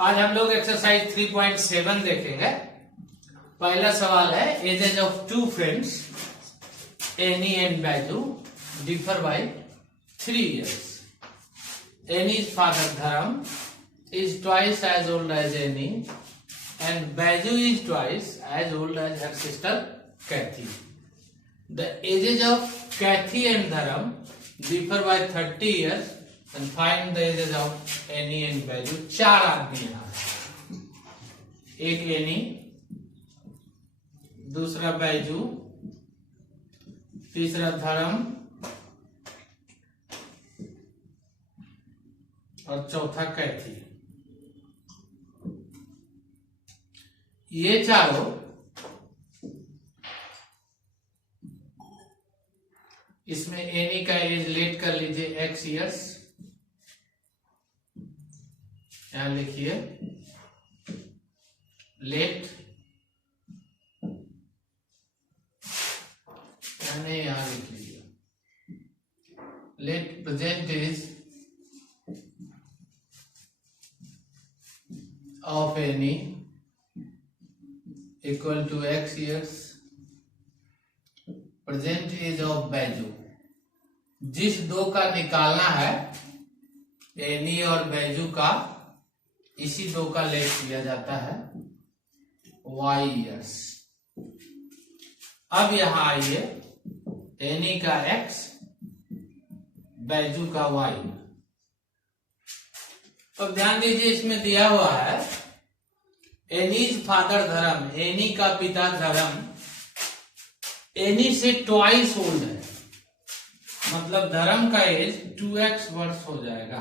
आज हम लोग एक्सरसाइज 3.7 देखेंगे। पहला सवाल है ages of two friends Annie and Baiju differ by 3 years. Annie's father Dharam is twice as old as Annie and Baiju is twice as old as her sister Kathy. The ages of Kathy and Dharam differ by 30 years and find the ages of Annie and Baiju. 4 आदमी यहाँ, एक any, दूसरा बैजू, तीसरा धर्म और चौथा कैथी। ये चारों इसमें एनी का एज लेट कर लीजिए x years, यहां लिखिए लेट, यानी यहां लिख लीजिए let present age of any equal to x years, present age of Baiju. जिस दो का निकालना है एनी और बैजू का, इसी दो का लेट किया जाता है y years। अब यहां आइए, एनी का x, बैजू का y। तो ध्यान दीजिए इसमें दिया हुआ है एनीज फादर धर्म, एनी का पिता धर्म एनी से ट्वाइस ओल्ड है, मतलब धर्म का एज 2x वर्ष हो जाएगा।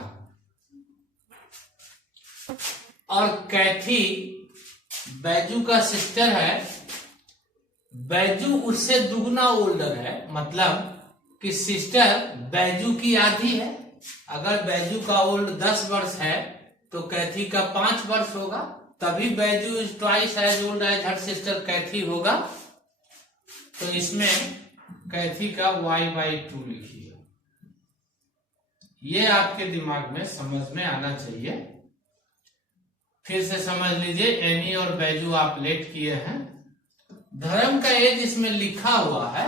और कैथी बैजू का सिस्टर है, बैजू उससे दुगना ओल्डर है, मतलब कि सिस्टर बैजू की आधी है। अगर बैजू का ओल्ड 10 वर्ष है तो कैथी का 5 वर्ष होगा, तभी Baiju is twice as old as her sister Kathy होगा। तो इसमें कैथी का y/2 लिखिए। ये आपके दिमाग में समझ में आना चाहिए। फिर से समझ लीजिए, एनी और बैजू आप लेट किए हैं। धर्म का एज इसमें लिखा हुआ है,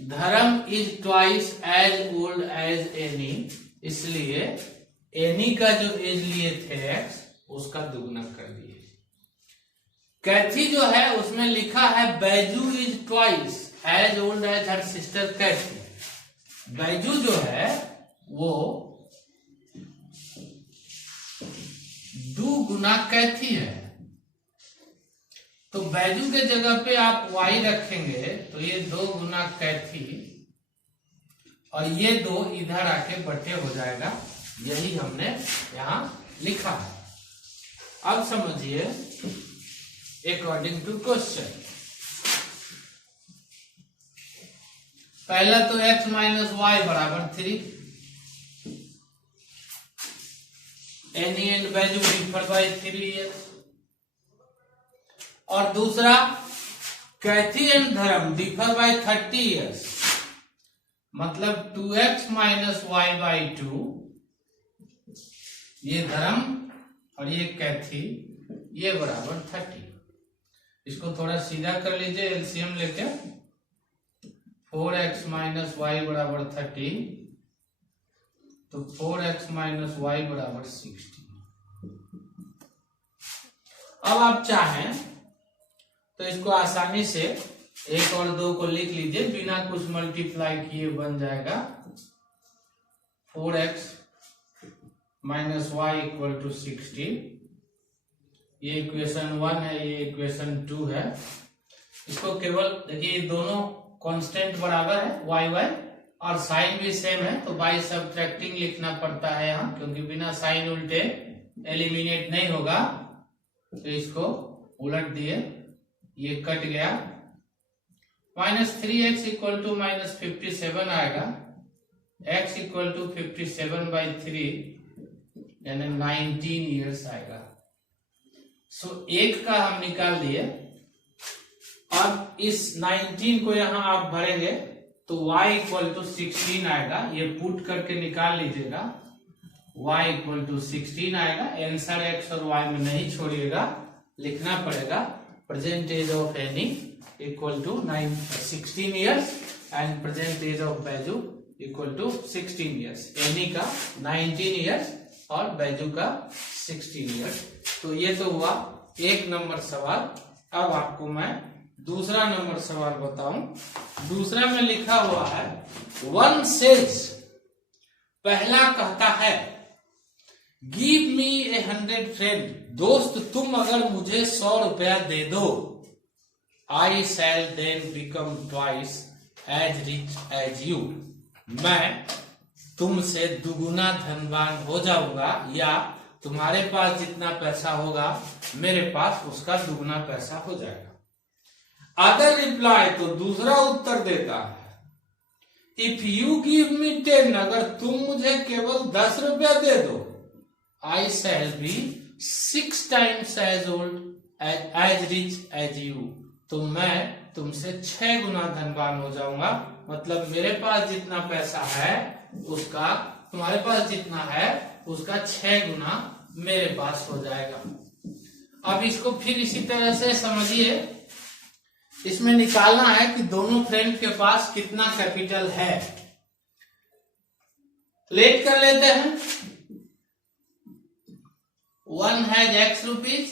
Dharam is twice as old age Annie, इसलिए एनी का जो एज लिए थे x, उसका दुगना कर दिए। कैथी जो है उसमें लिखा है Baiju is twice as old as her sister Kathy. Baiju जो है वो 2 गुना कैथी है, तो बैजू के जगह पे आप y रखेंगे तो ये 2 गुना कैथी और ये 2 इधर आके बटे हो जाएगा। यही हमने यहां लिखा है। अब समझिए अकॉर्डिंग टू क्वेश्चन। पहला तो x माइनस वाई बराबर 3, any and Baiju differ by 3 years। और दूसरा कैथी एंड धर्म डिफर बाय 30 years, मतलब 2x माइनस y/2, ये धर्म और ये कैथी, ये बराबर 30। इसको थोड़ा सीधा कर लीजिए एलसीएम लेके। 4x माइनस y बराबर 30, तो 4x माइनस y बराबर 60। अब आप चाहें तो इसको आसानी से 1 और 2 को लिख लीजिए, बिना कुछ मल्टीप्लाई किए बन जाएगा 4x minus Y equal to 60। ये इक्वेशन 1 है, ये इक्वेशन 2 है। इसको केवल देखिए, दोनों कांस्टेंट बराबर है y और साइन भी सेम है, तो बाय सब्ट्रैक्टिंग लिखना पड़ता है यहाँ, क्योंकि बिना साइन उल्टे एलिमिनेट नहीं होगा। तो इसको उलट दिए, ये कट गया, -3x इक्वल टू -57 आएगा, x इक्वल टू 57/3 यानी 19 years आएगा। सो 1 का हम निकाल दिए। अब इस 19 को यहां आप भरेंगे तो y इक्वल टू 16 आएगा, ये पुट करके निकाल लीजिएगा। y इक्वल टू 16 आएगा। आंसर x और y में नहीं छोड़िएगा, लिखना पड़ेगा present age of Annie equal to 16 years and present age of Baiju equal to 16 years. Annie का 19 ईयर्स और बैजू का 16 ईयर्स। तो ये तो हुआ एक नंबर सवाल। अब आपको मैं दूसरा नंबर सवाल बताऊं। दूसरा में लिखा हुआ है वन सेज, पहला कहता है गिव मी 100 फ्रेंड, दोस्त तुम अगर मुझे 100 रुपया दे दो, I shall then become twice as rich as you, मैं तुमसे दुगुना धनवान हो जाऊंगा, या तुम्हारे पास जितना पैसा होगा मेरे पास उसका दुगुना पैसा हो जाएगा। अदर रिप्लाई, तो दूसरा उत्तर देता है इफ यू गिव मी 10, अगर तुम मुझे केवल 10 रुपया दे दो, I shall be 6 times as old as rich as you, तो मैं तुमसे 6 गुना धनवान हो जाऊंगा। मतलब मेरे पास जितना पैसा है उसका, तुम्हारे पास जितना है उसका 6 गुना मेरे पास हो जाएगा। अब इसको फिर इसी तरह से समझिए, इसमें निकालना है कि दोनों फ्रेंड के पास कितना कैपिटल है। लेट कर लेते हैं। One has X rupees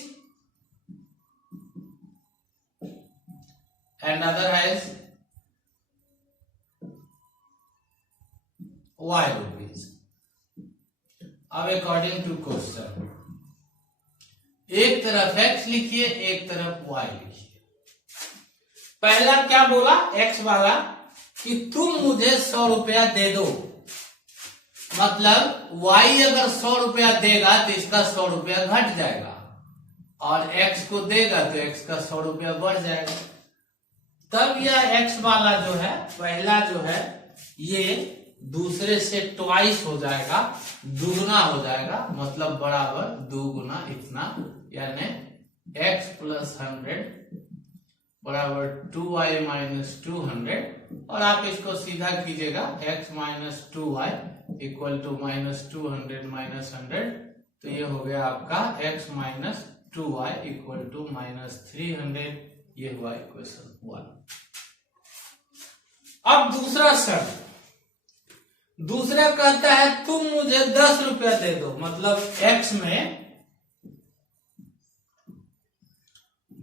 and other has Y rupees. अब अकॉर्डिंग टू क्वेश्चन, एक तरफ X लिखिए, एक तरफ Y लिखिए। पहला क्या बोला X वाला कि तुम मुझे 100 रुपया दे दो, मतलब Y अगर 100 रुपया देगा तो इसका 100 रुपया घट जाएगा, और X को देगा तो X का 100 रुपया बढ़ जाएगा। तब यह X वाला जो है, पहला जो है, ये दूसरे से ट्वाइस हो जाएगा, दुगुना हो जाएगा, मतलब बराबर दुगुना इतना, यानी X प्लस 100 बराबर 2y माइनस 200, और आप इसको सीधा कीजिएगा x minus 2y equal to minus 200 minus 100, तो ये हो गया आपका x minus 2y equal to minus 300। ये हुआ इक्वेशन 1। अब दूसरा शर्त, दूसरा कहता है तुम मुझे 10 रुपया दे दो, मतलब x में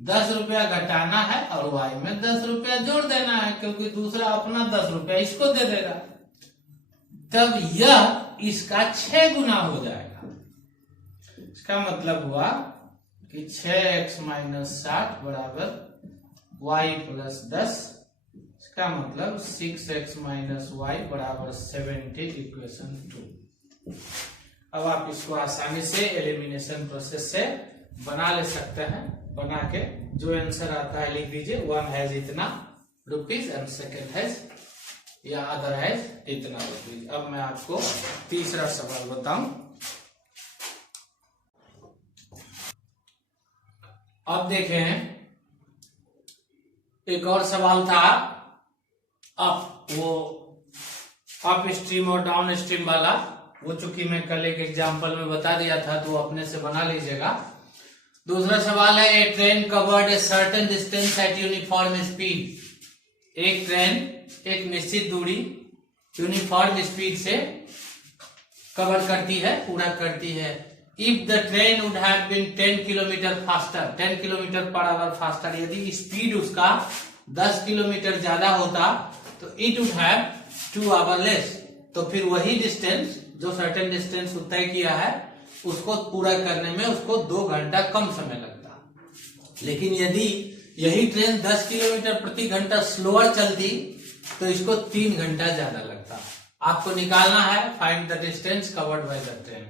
10 रुपया घटाना है और y में 10 रुपया जोड़ देना है, क्योंकि दूसरा अपना 10 रुपया इसको दे देगा। तब यह इसका 6 गुना हो जाएगा। इसका मतलब हुआ कि 6x माइनस 60 बराबर y प्लस 10, इसका मतलब 6x माइनस y बराबर 70, इक्वेशन 2। अब आप इसको आसानी से एलिमिनेशन प्रोसेस से बना ले सकते हैं। बना के जो आंसर आता है लिख दीजिए। वन हैज इतना रुपीज एंड सेकेंड हैज या अदर हैज इतना रुपीज। अब मैं आपको तीसरा सवाल बताऊं। अब देखें, एक और सवाल था अप स्ट्रीम और डाउन स्ट्रीम वाला, वो चूंकि मैं कल एक एग्जाम्पल में बता दिया था तो अपने से बना लीजिएगा। दूसरा सवाल है a train covered a certain distance at uniform speed. एक ट्रेन एक निश्चित दूरी यूनिफॉर्म स्पीड से कवर करती है, पूरा करती है। If the train would have been 10 kilometre faster, 10 kilometre per hour faster, यदि स्पीड उसका 10 किलोमीटर ज्यादा होता तो it would have 2 hour less, तो फिर वही डिस्टेंस जो सर्टेन डिस्टेंस तय किया है उसको पूरा करने में उसको 2 घंटा कम समय लगता। लेकिन यदि यही ट्रेन 10 किलोमीटर प्रति घंटा स्लोअर चलती तो इसको 3 घंटा ज्यादा लगता। आपको निकालना है find the distance covered by the train.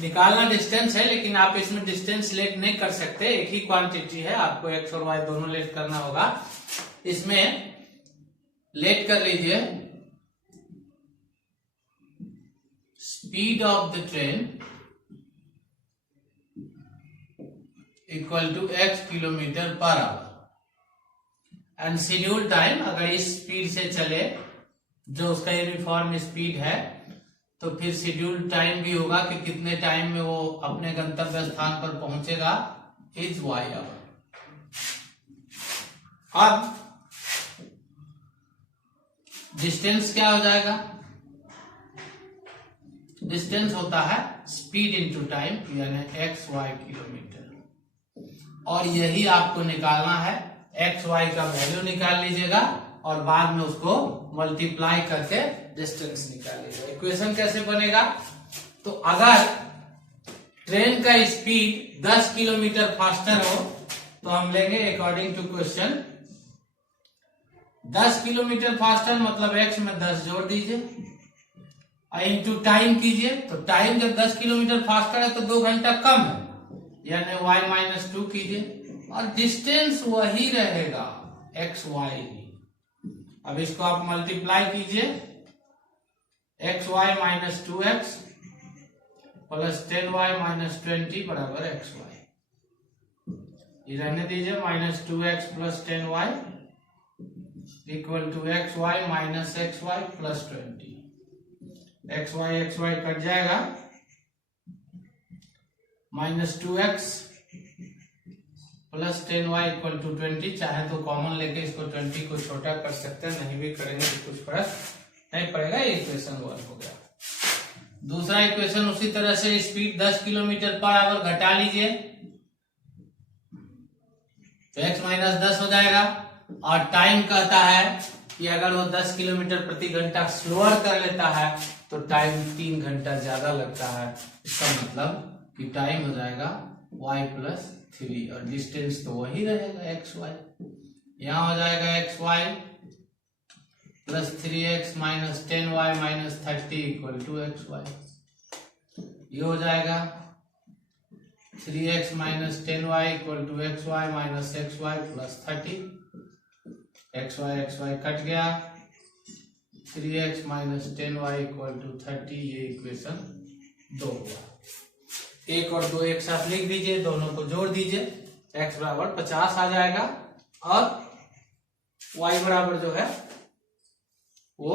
निकालना डिस्टेंस है, लेकिन आप इसमें डिस्टेंस लेट नहीं कर सकते, एक ही क्वांटिटी है, आपको एक्स और वाई दोनों लेट करना होगा। इसमें लेट कर लीजिए speed of the train equal to x kilometre per hour and schedule time, अगर इस स्पीड से चले जो उसका यूनिफॉर्म स्पीड है तो फिर शेड्यूल टाइम भी होगा कि कितने टाइम में वो अपने गंतव्य स्थान पर पहुंचेगा, इज y आवर। अब डिस्टेंस क्या हो जाएगा, डिस्टेंस होता है स्पीड इनटू टाइम, यानी xy किलोमीटर। और यही आपको निकालना है, xy का वैल्यू निकाल लीजिएगा और बाद में उसको मल्टीप्लाई करके डिस्टेंस निकाल लीजिएगा। इक्वेशन कैसे बनेगा, तो अगर ट्रेन का स्पीड 10 किलोमीटर फास्टर हो तो हम लेंगे according to question 10 kilometre faster मतलब x में 10 जोड़ दीजिए, इंटू टाइम कीजिए। तो टाइम जब 10 किलोमीटर फास्टर है तो 2 घंटा कम है, यानी y-2 कीजिए और डिस्टेंस वही रहेगा xy ही। अब इसको आप मल्टीप्लाई कीजिए, xy - 2x प्लस 10y - 20 बराबर xy। ये रहने दीजिए, -2x plus 10y equal to xy minus xy plus 20। xy cut जाएगा, -2x plus 10y equal to 20। चाहे तो कॉमन लेके इसको 20 को छोटा कर सकते हैं, नहीं भी करेंगे तो कुछ फर्क नहीं पड़ेगा। ये इक्वेशन 1 हो गया। दूसरा इक्वेशन उसी तरह से स्पीड 10 किलोमीटर पर आवर घटा लीजिए तो x - 10 हो जाएगा। और टाइम कहता है कि अगर वो 10 किलोमीटर प्रति घंटा स्लोअर कर लेता है तो टाइम 3 घंटा ज्यादा लगता है। इसका मतलब कि टाइम हो जाएगा y + 3 और डिस्टेंस तो वही रहेगा xy। यहां हो जाएगा xy plus 3x minus 10y minus 30 equal to xy। ये हो जाएगा 3x minus 10y equal to xy minus xy plus 30। xy cut गया, 3x minus 10y equal to 30। ये इक्वेशन 2 हुआ। 1 और 2 एक साथ लिख दीजिए, दोनों को जोड़ दीजिए, x बराबर 50 आ जाएगा और y बराबर जो है वो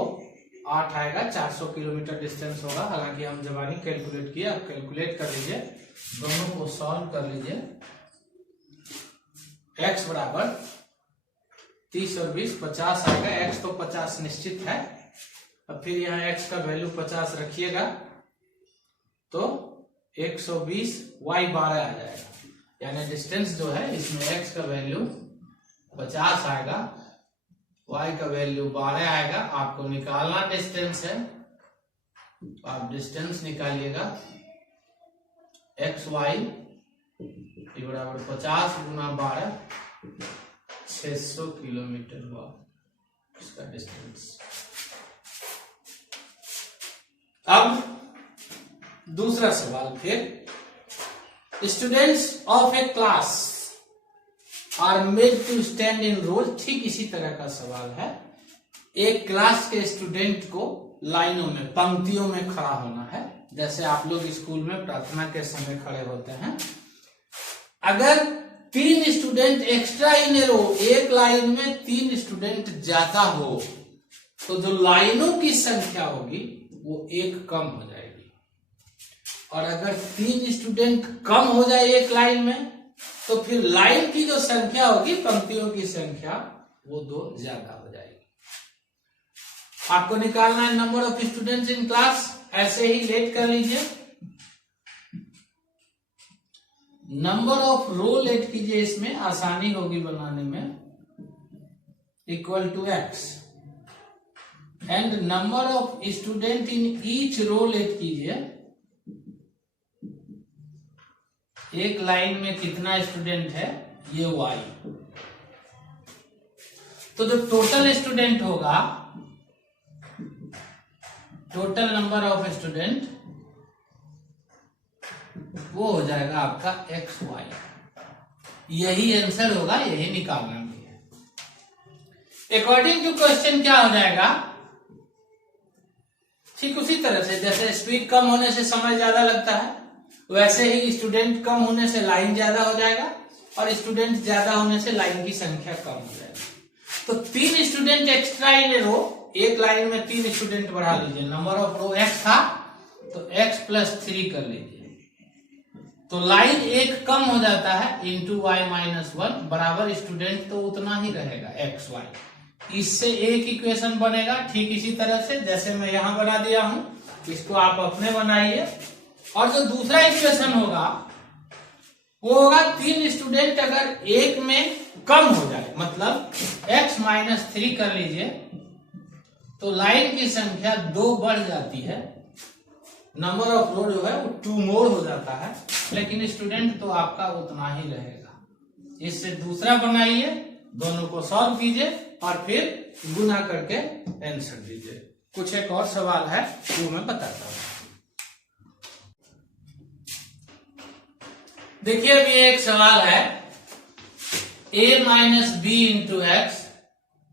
8 आएगा। 400 किलोमीटर डिस्टेंस होगा। हालांकि हम जबानी कैलकुलेट किए, आप कैलकुलेट कर लीजिए, दोनों को सॉल्व कर लीजिए। x बराबर 30 और 20 50 आएगा। x तो 50 निश्चित है। अब फिर यहाँ x का वैल्यू 50 रखिएगा तो 120, y 12 आ जाएगा। यानी डिस्टेंस जो है इसमें x का वैल्यू 50 आएगा, y का वैल्यू 12 आएगा। आपको निकालना डिस्टेंस है तो आप डिस्टेंस निकालिएगा। xy बराबर 50 गुना 12 600 किलोमीटर हुआ इसका डिस्टेंस। अब दूसरा सवाल, फिर students of a class are made to stand in rows. ठीक इसी तरह का सवाल है। एक क्लास के स्टूडेंट को लाइनों में, पंक्तियों में खड़ा होना है, जैसे आप लोग स्कूल में प्रार्थना के समय खड़े होते हैं। अगर 3 स्टूडेंट एक्स्ट्रा इन ए रो, एक लाइन में 3 स्टूडेंट ज्यादा हो तो जो लाइनों की संख्या होगी वो 1 कम हो जाएगी। और अगर 3 स्टूडेंट कम हो जाए एक लाइन में तो फिर लाइन की जो संख्या होगी, पंक्तियों की संख्या, वो 2 ज्यादा हो जाएगी। आपको निकालना है number of students in class. ऐसे ही लेट कर लीजिए, नंबर ऑफ रो लेट कीजिए, इसमें आसानी होगी बनाने में, equal to x and number of student in each row let कीजिए। एक लाइन में कितना स्टूडेंट है, ये y। तो जो टोटल स्टूडेंट होगा, टोटल नंबर ऑफ स्टूडेंट, वो हो जाएगा आपका xy। यही आंसर होगा, यही निकालना भी है। अकॉर्डिंग टू क्वेश्चन क्या हो जाएगा, ठीक उसी तरह से जैसे स्पीड कम होने से समय ज्यादा लगता है, वैसे ही स्टूडेंट कम होने से लाइन ज्यादा हो जाएगा और स्टूडेंट ज्यादा होने से लाइन की संख्या कम हो जाएगी। तो 3 स्टूडेंट एक्स्ट्रा इन रो, एक लाइन में 3 स्टूडेंट बढ़ा लीजिए। नंबर ऑफ रो x था तो x+3 कर लीजिए, तो लाइन एक कम हो जाता है इंटू y-1 बराबर स्टूडेंट तो उतना ही रहेगा xy। इससे एक इक्वेशन बनेगा। ठीक इसी तरह से जैसे मैं यहां बना दिया हूं, इसको आप अपने बनाइए। और जो दूसरा इक्वेशन होगा वो होगा 3 स्टूडेंट अगर एक में कम हो जाए, मतलब x-3 कर लीजिए, तो लाइन की संख्या 2 बढ़ जाती है, नंबर ऑफ रो जो है वो 2 मोर हो जाता है, लेकिन स्टूडेंट तो आपका उतना ही रहेगा। इससे दूसरा बनाइए, दोनों को सॉल्व कीजिए और फिर गुना करके आंसर दीजिए। कुछ एक और सवाल है वो मैं बताता हूं। देखिए अभी एक सवाल है, a minus b into x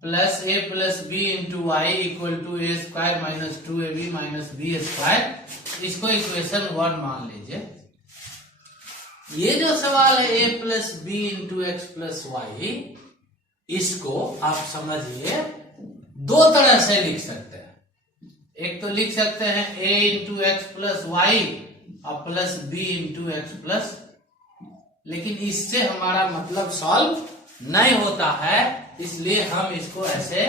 plus a plus b into y equal to a square minus 2ab minus b square. इसको इक्वेशन 1 मान लीजिए। ये जो सवाल है a plus b into x plus y, इसको आप समझिए दो तरह से लिख सकते हैं। एक तो लिख सकते हैं a into x plus y और plus b into x plus, लेकिन इससे हमारा मतलब सॉल्व नहीं होता है, इसलिए हम इसको ऐसे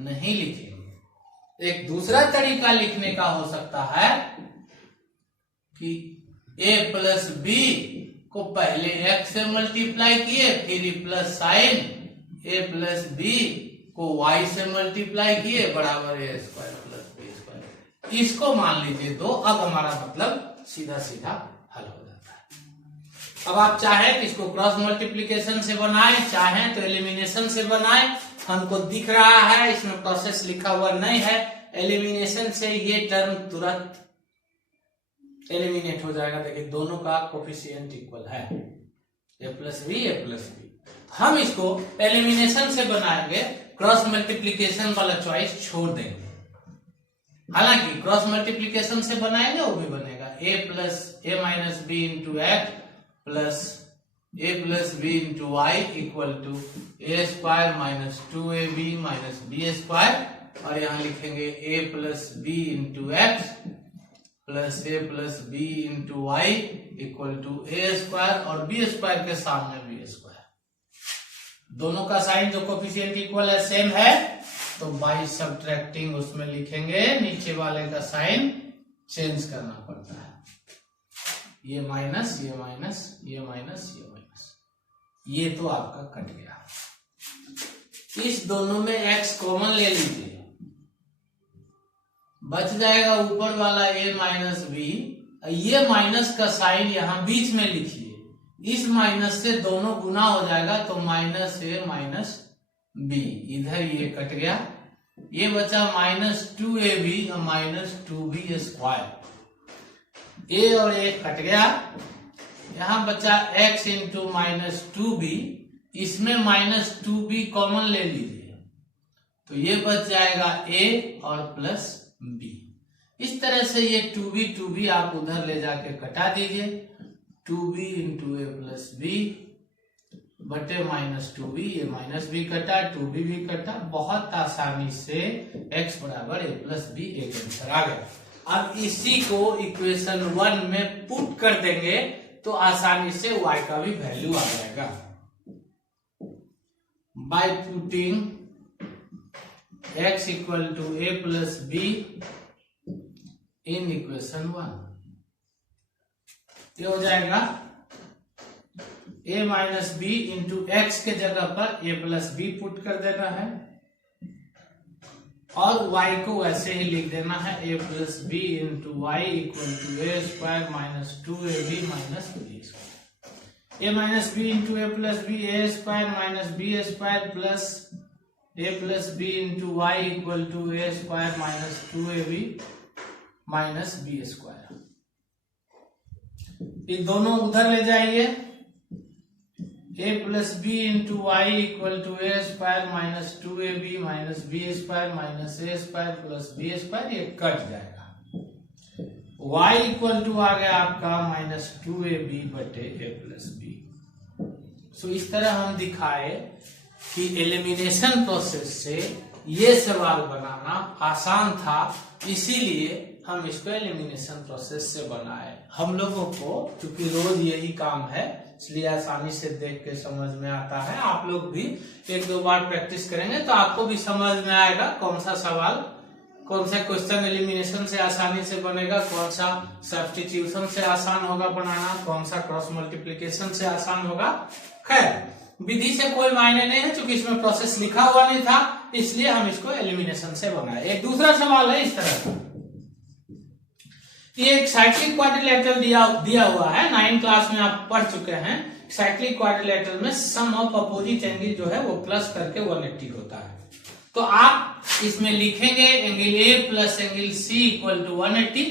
नहीं लिखेंगे। एक दूसरा तरीका लिखने का हो सकता है कि a प्लस बी को पहले x से मल्टीप्लाई किए, फिर plus sign a plus b को y से मल्टीप्लाई किए बराबर a square plus b square. इसको मान लीजिए तो अब हमारा मतलब सीधा सीधा हल हो जाता है। अब आप चाहें तो इसको क्रॉस मल्टीप्लीकेशन से बनाएं, चाहें तो एलिमिनेशन से बनाएं। हमको दिख रहा है इसमें प्रोसेस लिखा हुआ नहीं है, एलिमिनेशन से ये टर्म तुरंत एलिमिनेट हो जाएगा। देखिए दोनों का कोफिशिएंट इक्वल है, a plus b a plus b. हम इसको एलिमिनेशन से बनाएंगे, क्रॉस मल्टीप्लीकेशन वाला चॉइस छोड़ देंगे। हालांकि क्रॉस मल्टीप्लीकेशन से बनाएंगे वो भी बनेगा, a minus b into x plus a plus b into y equal to a square minus 2ab minus b square, और यहाँ लिखेंगे a plus b into x plus a plus b into y equal to a square और b square के सामने B square. दोनों का sign जो coefficient equal है सेम है, तो बाई सब्ट्रैक्टिंग उसमें लिखेंगे, नीचे वाले का साइन चेंज करना पड़ता है। ये माइनस ये माइनस ये माइनस ये माइनस, ये तो आपका कट गया। इस दोनों में x कॉमन ले लीजिए, बच जाएगा ऊपर वाला a माइनस बी। ये माइनस का साइन यहां बीच में लिखिए, इस माइनस से दोनों गुना हो जाएगा तो माइनस ए माइनस बी, इधर ये कट गया, ये बचा माइनस 2ab और माइनस 2b स्क्वायर। ए और ए कट गया, यहां बचा x इंटू माइनस 2b, इसमें माइनस 2b कॉमन ले लीजिए तो ये बच जाएगा a और प्लस b। इस तरह से ये 2b आप उधर ले जाके कटा दीजिए, 2b into a plus B बटे माइनस 2b, ये माइनस b कटा 2b भी कटा। बहुत आसानी से x बराबर a प्लस बी एक आंसर आ गया। अब इसी को इक्वेशन 1 में पुट कर देंगे तो आसानी से y का भी वैल्यू आ जाएगा। By putting x equal to a plus b in equation 1, ये हो जाएगा a minus b into x के जगह पर a प्लस बी पुट कर देना है और y को वैसे ही लिख देना है, a plus b into y equal to a square minus 2ab minus b square. a minus b into a plus b a square minus b square plus a plus b into y equal to a square minus 2ab minus b square. ये दोनों उधर ले जाइए, a plus b into y equal to a square minus 2ab minus b square minus a square plus b square, ये cut जाएगा। y equal to आ गया आपका minus 2ab बटे a प्लस बी। सो इस तरह हम दिखाए कि एलिमिनेशन प्रोसेस से ये सवाल बनाना आसान था, इसीलिए हम इसको एलिमिनेशन प्रोसेस से बनाए। हम लोगों को चूंकि रोज यही काम है इसलिए आसानी से देख के समझ में आता है। आप लोग भी एक दो बार प्रैक्टिस करेंगे तो आपको भी समझ में आएगा कौन सा सवाल, कौन सा क्वेश्चन एलिमिनेशन से आसानी से बनेगा, कौन सा सब्स्टिट्यूशन से आसान होगा बनाना, कौन सा क्रॉस मल्टीप्लिकेशन से आसान होगा। खैर विधि से कोई मायने नहीं है, क्योंकि इसमें प्रोसेस लिखा हुआ नहीं था इसलिए हम इसको एलिमिनेशन से बनाए। एक दूसरा सवाल है इस तरह का, ये एक साइक्लिक क्वाड्रिलेटरल दिया हुआ है, 9 क्लास में आप पढ़ चुके हैं। साइक्लिक क्वाड्रिलेटरल में सम ऑफ अपोजिट एंगल जो है वो प्लस करके 180 होता है। तो आप इसमें लिखेंगे angle a plus angle c equal to 180।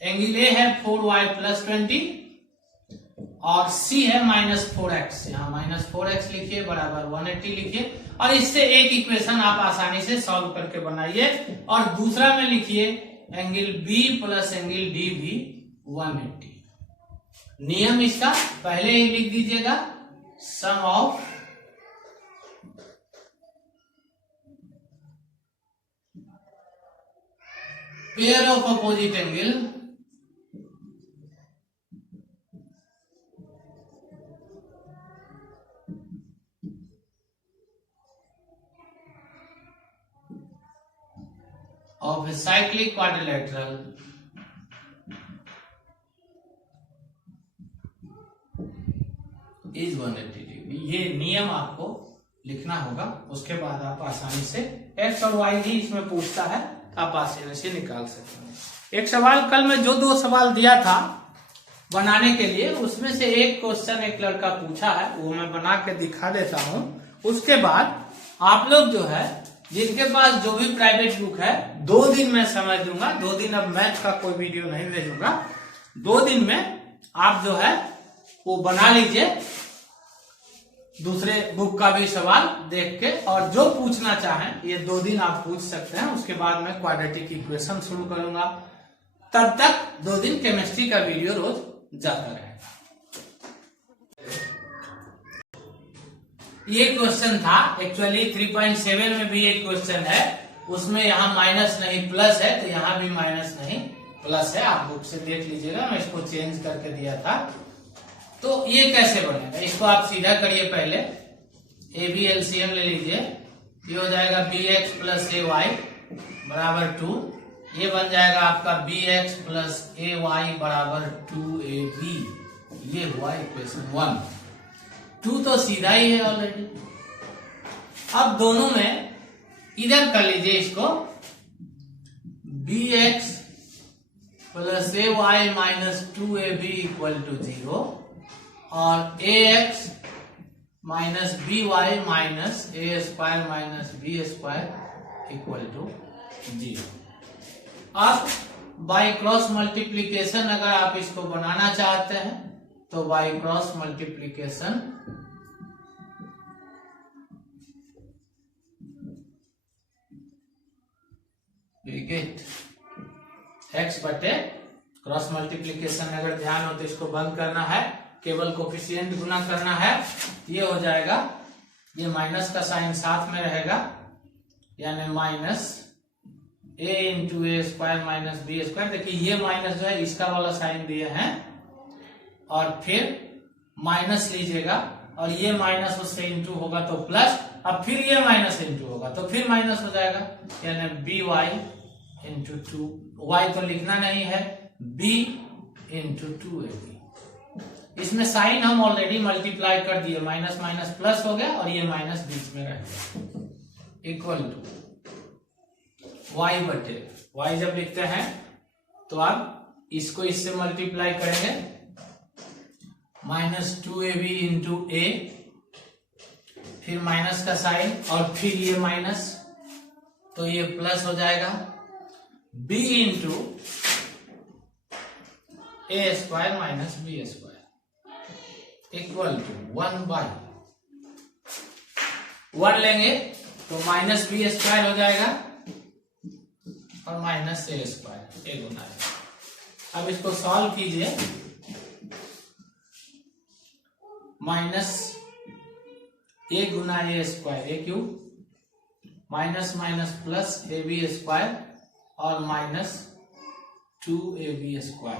Angle a है 4y प्लस 20 और सी है -4x। यहाँ -4x लिखिए बराबर 180 लिखिए और इससे एक इक्वेशन आप आसानी से सॉल्व करके बनाइए। और दूसरा में लिखिए angle B plus angle D भी 180। नियम इसका पहले ही लिख दीजिएगा, sum of pair of opposite angle of a cyclic quadrilateral is 180 degree. ये नियम आपको लिखना होगा, उसके बाद आप आसानी से x और y ही इसमें पूछता है, आप आसानी से निकाल सकते हैं। एक सवाल कल में जो 2 सवाल दिया था बनाने के लिए, उसमें से एक क्वेश्चन एक लड़का पूछा है, वो मैं बना के दिखा देता हूं। उसके बाद आप लोग जो है जिनके पास जो भी प्राइवेट बुक है 2 दिन में समझ दूंगा, 2 दिन अब मैथ का कोई वीडियो नहीं भेजूंगा, 2 दिन में आप जो है वो बना लीजिए दूसरे बुक का भी सवाल देख के, और जो पूछना चाहें ये 2 दिन आप पूछ सकते हैं। उसके बाद मैं क्वाड्रेटिक इक्वेशन शुरू करूंगा, तब तक 2 दिन केमिस्ट्री का वीडियो रोज जाता रहेगा। ये क्वेश्चन था एक्चुअली 3.7 में भी एक क्वेश्चन है, उसमें यहाँ माइनस नहीं प्लस है, तो यहाँ भी माइनस नहीं प्लस है। आप बुक से देख लीजिएगा, मैं इसको चेंज करके दिया था। तो ये कैसे बनेगा, इसको आप सीधा करिए। पहले ए बी एलसीएम ले लीजिए, ये हो जाएगा B x plus a Y बराबर 2। ये बन जाएगा आपका B x plus a Y बराबर 2ab। ये हुआ इक्वेशन 1। 2 तो सीधा ही है ऑलरेडी। अब दोनों में इधर कर लीजिए इसको, b x plus a y minus 2ab equal to 0 और a x minus b y minus a square minus b square equal to 0। अब बाई क्रॉस मल्टीप्लीकेशन अगर आप इसको बनाना चाहते हैं तो बाई क्रॉस मल्टीप्लीकेशन एक्स बटे क्रॉस मल्टीप्लीकेशन अगर ध्यान हो तो इसको बंद करना है, केवल कोफिशिएंट गुना करना है। ये हो जाएगा, ये माइनस का साइन साथ में रहेगा, यानी minus A into a square minus b square. देखिए ये माइनस जो है इसका वाला साइन दिए हैं और फिर माइनस लीजिएगा और ये माइनस उससे इंटू होगा तो प्लस, अब फिर ये माइनस इंटू होगा तो फिर माइनस हो जाएगा, यानी बी वाई इंटू 2, वाई तो लिखना नहीं है, बी इंटू 2ab। इसमें साइन हम ऑलरेडी मल्टीप्लाई कर दिए, माइनस माइनस प्लस हो गया और ये माइनस बीच में रह गया, इक्वल टू वाई बटे वाई। जब लिखते हैं तो आप इसको इससे मल्टीप्लाई करेंगे, माइनस 2ab इंटू ए, फिर माइनस का साइन और फिर ये माइनस, तो ये प्लस हो जाएगा, b into a square minus b square equal to 1/1 लेंगे तो माइनस बी स्क्वायर हो जाएगा और माइनस ए स्क्वायर, ए गुना है। अब इसको सॉल्व कीजिए, माइनस ए गुना a square, a cube, minus minus plus a b square और माइनस 2ab²।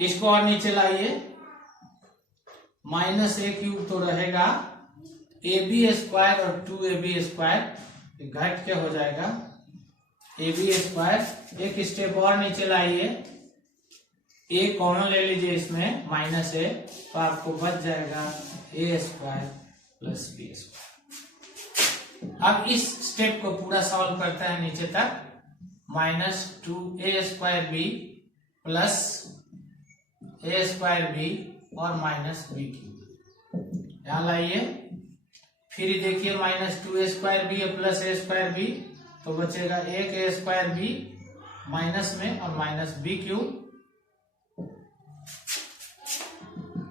इसको और नीचे लाइए, -a³ तो रहेगा, ab² और 2ab² घट के हो जाएगा ab²। एक स्टेप और नीचे लाइए, a कॉमन ले लीजिए इसमें -a, तो आपको बच जाएगा a² + b²। अब इस स्टेप को पूरा सॉल्व करते हैं नीचे तक, -2a²b + a²b और -b³। यहां लाइए, फिर देखिए -2a²b + a²b, तो बचेगा एक a²b माइनस में और -b³।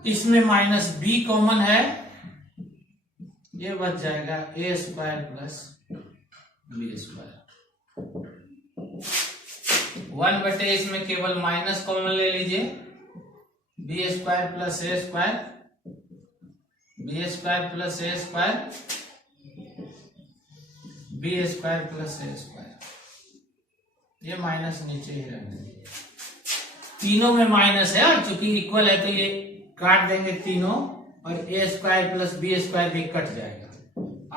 इसमें -b कॉमन है, ये बच जाएगा a² + b²। 1/, इसमें केवल माइनस कॉमन ले लीजिए, b² + a², b² + a², b² + a²। ये माइनस नीचे ही रहने दीजिए, तीनों में माइनस है, और चूंकि इक्वल है तो ये काट देंगे तीनों, और a² + b² भी कट जाएगा।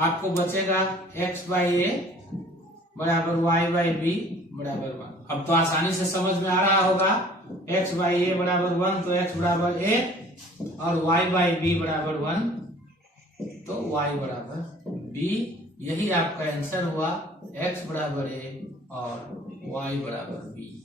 आपको बचेगा x/a = y/b = 1। अब तो आसानी से समझ में आ रहा होगा, x/a = 1 तो x = a, और y/b = 1 तो y = b। यही आपका आंसर हुआ, x = a और y = b।